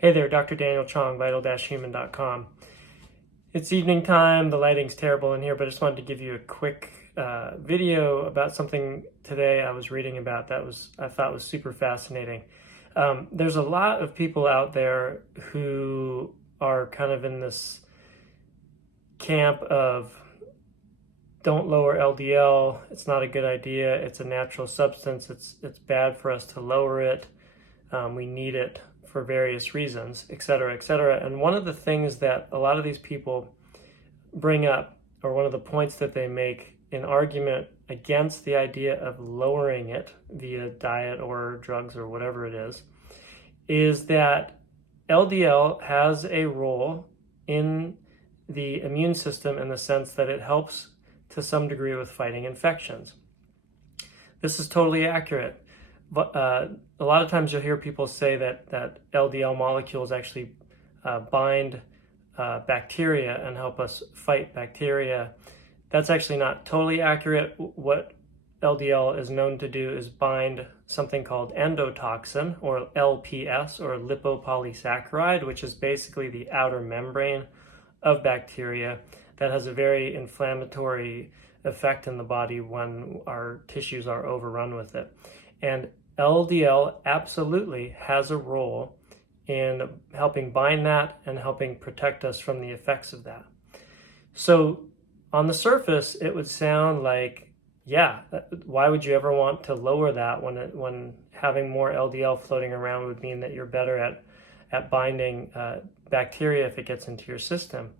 Hey there, Dr. Daniel Chong, vital-human.com. It's evening time, the lighting's terrible in here, but I just wanted to give you a quick video about something today I was reading about that I thought was super fascinating. There's a lot of people out there who are kind of in this camp of don't lower LDL, it's not a good idea, it's a natural substance, it's bad for us to lower it, we need it for various reasons, etc., etc. And one of the things that a lot of these people bring up, or one of the points that they make in argument against the idea of lowering it via diet or drugs or whatever it is that LDL has a role in the immune system in the sense that it helps to some degree with fighting infections. This is totally accurate. But a lot of times you'll hear people say that LDL molecules actually bind bacteria and help us fight bacteria. That's actually not totally accurate. What LDL is known to do is bind something called endotoxin, or LPS, or lipopolysaccharide, which is basically the outer membrane of bacteria that has a very inflammatory effect in the body when our tissues are overrun with it. And LDL absolutely has a role in helping bind that and helping protect us from the effects of that. So on the surface, it would sound like, yeah, why would you ever want to lower that when having more LDL floating around would mean that you're better at binding bacteria if it gets into your system?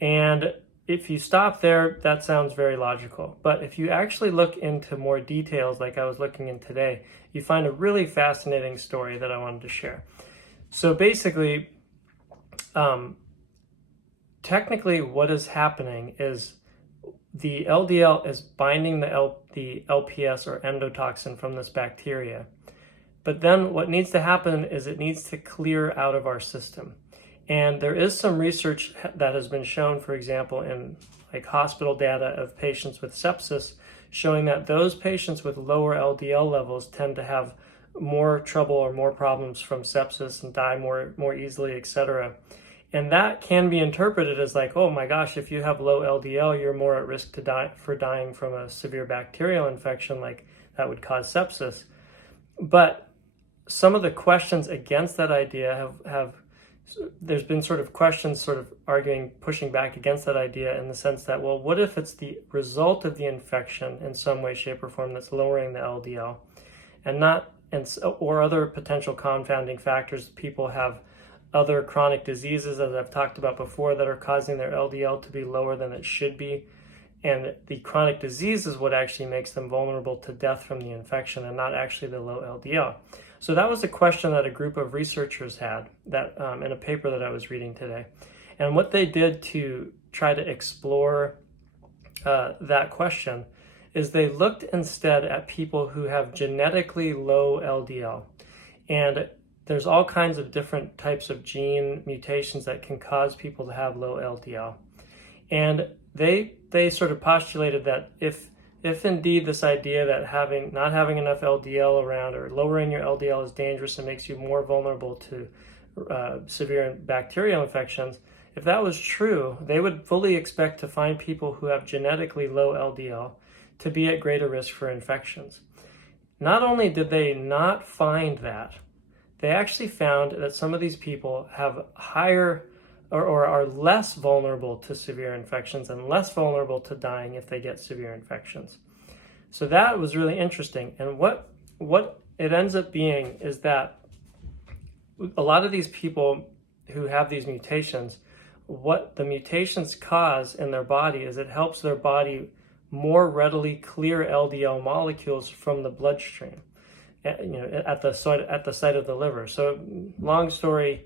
And if you stop there, that sounds very logical. But if you actually look into more details, like I was looking in today, you find a really fascinating story that I wanted to share. So basically, technically what is happening is the LDL is binding the LPS, or endotoxin, from this bacteria. But then what needs to happen is it needs to clear out of our system. And there is some research that has been shown, for example, in like hospital data of patients with sepsis, showing that those patients with lower LDL levels tend to have more trouble or more problems from sepsis and die more easily, etc. And that can be interpreted as like, oh my gosh, if you have low LDL, you're more at risk for dying from a severe bacterial infection, like that would cause sepsis. But some of the questions against that idea there's been sort of questions sort of arguing, pushing back against that idea in the sense that, well, what if it's the result of the infection in some way, shape, or form that's lowering the LDL, or other potential confounding factors? People have other chronic diseases, as I've talked about before, that are causing their LDL to be lower than it should be. And the chronic disease is what actually makes them vulnerable to death from the infection, and not actually the low LDL. So that was a question that a group of researchers had that in a paper that I was reading today. And what they did to try to explore that question is they looked instead at people who have genetically low LDL. And there's all kinds of different types of gene mutations that can cause people to have low LDL. And they sort of postulated that if indeed this idea that not having enough LDL around, or lowering your LDL, is dangerous and makes you more vulnerable to severe bacterial infections, if that was true, they would fully expect to find people who have genetically low LDL to be at greater risk for infections. Not only did they not find that, they actually found that some of these people have higher or are less vulnerable to severe infections and less vulnerable to dying if they get severe infections. So that was really interesting. And what it ends up being is that a lot of these people who have these mutations, what the mutations cause in their body is it helps their body more readily clear LDL molecules from the bloodstream, at the site of the liver. So long story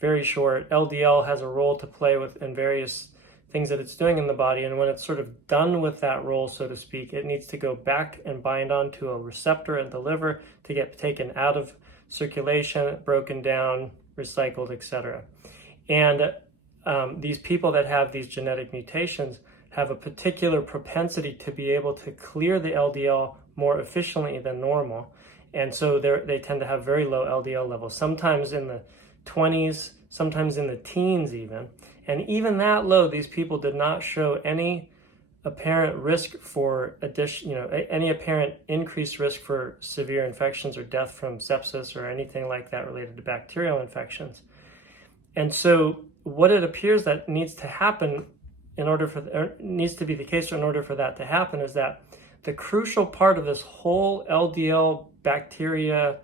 very short, LDL has a role to play in various things that it's doing in the body, and when it's sort of done with that role, so to speak, it needs to go back and bind onto a receptor at the liver to get taken out of circulation, broken down, recycled, etc. And these people that have these genetic mutations have a particular propensity to be able to clear the LDL more efficiently than normal, and so they tend to have very low LDL levels. Sometimes in the 20s, sometimes in the teens even. And even that low, these people did not show any apparent risk for any apparent increased risk for severe infections or death from sepsis or anything like that related to bacterial infections. And so what it appears that needs to happen needs to be the case in order for that to happen is that the crucial part of this whole LDL bacteria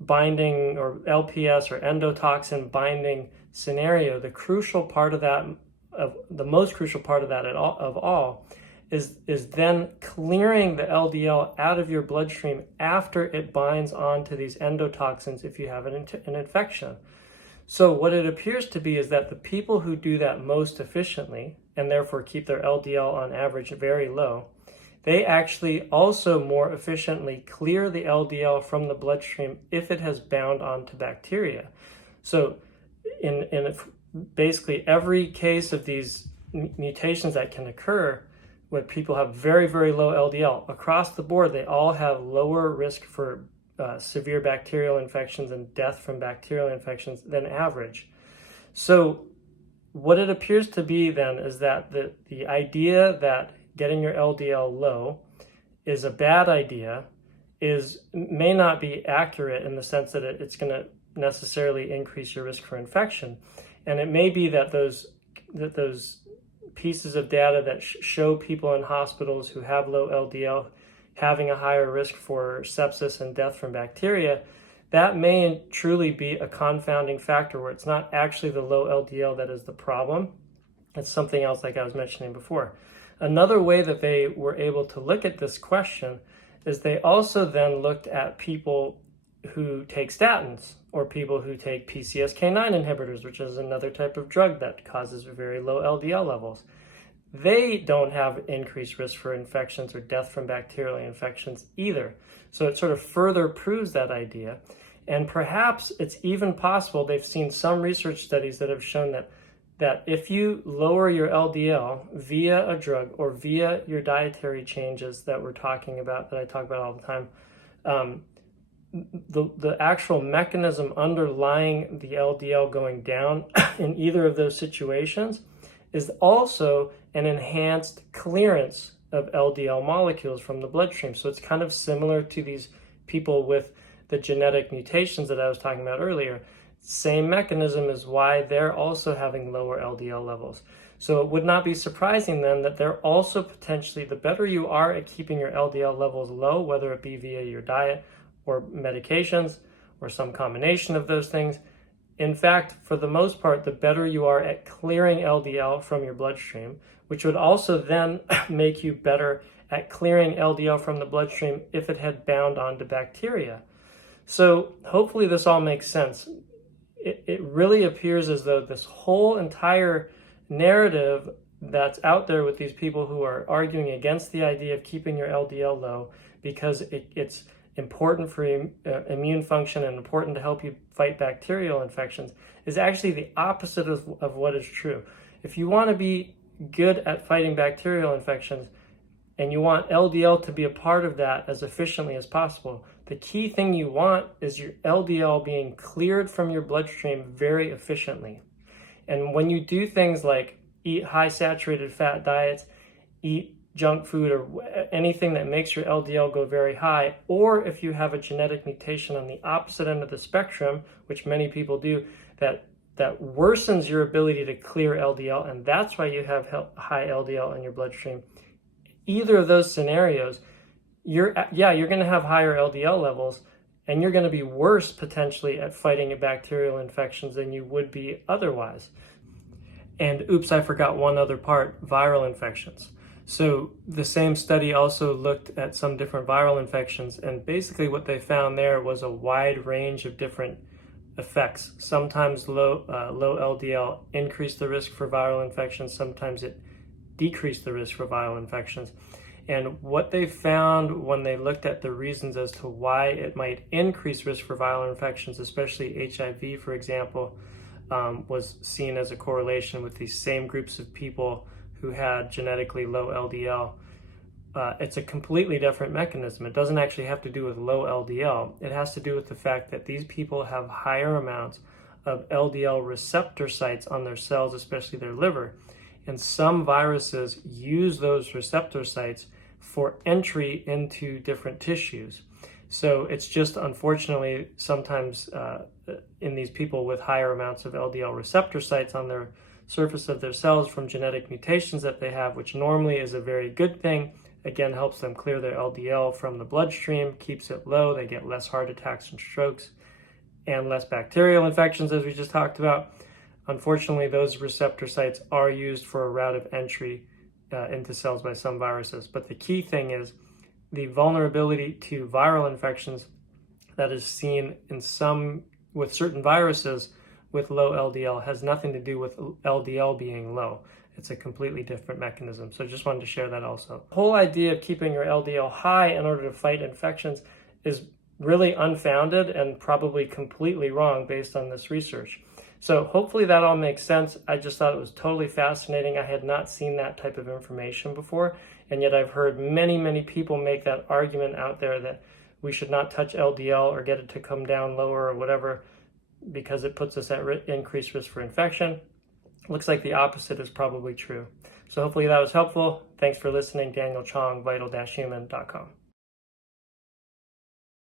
binding or LPS or endotoxin binding scenario, the crucial part of that, the most crucial part of that of all, is then clearing the LDL out of your bloodstream after it binds onto these endotoxins if you have an infection. So what it appears to be is that the people who do that most efficiently, and therefore keep their LDL on average very low, they actually also more efficiently clear the LDL from the bloodstream if it has bound onto bacteria. So in basically every case of these mutations that can occur, where people have very, very low LDL, across the board, they all have lower risk for severe bacterial infections and death from bacterial infections than average. So what it appears to be then is that the idea that getting your LDL low is a bad idea may not be accurate in the sense that it's going to necessarily increase your risk for infection. And it may be that those pieces of data that show people in hospitals who have low LDL having a higher risk for sepsis and death from bacteria, that may truly be a confounding factor where it's not actually the low LDL that is the problem. It's something else like I was mentioning before. Another way that they were able to look at this question is they also then looked at people who take statins or people who take PCSK9 inhibitors, which is another type of drug that causes very low LDL levels. They don't have increased risk for infections or death from bacterial infections either. So it sort of further proves that idea. And perhaps it's even possible, they've seen some research studies that have shown that if you lower your LDL via a drug or via your dietary changes that we're talking about, that I talk about all the time, the actual mechanism underlying the LDL going down in either of those situations is also an enhanced clearance of LDL molecules from the bloodstream. So it's kind of similar to these people with the genetic mutations that I was talking about earlier. Same mechanism is why they're also having lower LDL levels. So it would not be surprising then that they're also potentially, the better you are at keeping your LDL levels low, whether it be via your diet or medications or some combination of those things, in fact, for the most part, the better you are at clearing LDL from your bloodstream, which would also then make you better at clearing LDL from the bloodstream if it had bound onto bacteria. So hopefully this all makes sense. It really appears as though this whole entire narrative that's out there with these people who are arguing against the idea of keeping your LDL low because it's important for immune function and important to help you fight bacterial infections is actually the opposite of what is true. If you want to be good at fighting bacterial infections and you want LDL to be a part of that as efficiently as possible, the key thing you want is your LDL being cleared from your bloodstream very efficiently. And when you do things like eat high saturated fat diets, eat junk food or anything that makes your LDL go very high, or if you have a genetic mutation on the opposite end of the spectrum, which many people do, that worsens your ability to clear LDL, and that's why you have high LDL in your bloodstream. Either of those scenarios, you're going to have higher LDL levels, and you're going to be worse potentially at fighting bacterial infections than you would be otherwise. And oops, I forgot one other part, viral infections. So the same study also looked at some different viral infections, and basically what they found there was a wide range of different effects. Sometimes low LDL increased the risk for viral infections, sometimes it decreased the risk for viral infections. And what they found when they looked at the reasons as to why it might increase risk for viral infections, especially HIV, for example, was seen as a correlation with these same groups of people who had genetically low LDL. It's a completely different mechanism. It doesn't actually have to do with low LDL. It has to do with the fact that these people have higher amounts of LDL receptor sites on their cells, especially their liver. And some viruses use those receptor sites for entry into different tissues. So it's just unfortunately sometimes in these people with higher amounts of LDL receptor sites on their surface of their cells from genetic mutations that they have, which normally is a very good thing. Again, helps them clear their LDL from the bloodstream, keeps it low, they get less heart attacks and strokes, and less bacterial infections, as we just talked about. Unfortunately, those receptor sites are used for a route of entry into cells by some viruses. But the key thing is the vulnerability to viral infections that is seen in some with certain viruses with low LDL has nothing to do with LDL being low. It's a completely different mechanism. So just wanted to share that also. The whole idea of keeping your LDL high in order to fight infections is really unfounded and probably completely wrong based on this research. So hopefully that all makes sense. I just thought it was totally fascinating. I had not seen that type of information before, and yet I've heard many people make that argument out there that we should not touch LDL or get it to come down lower or whatever because it puts us at increased risk for infection. Looks like the opposite is probably true. So hopefully that was helpful. Thanks for listening. Daniel Chong, vital-human.com.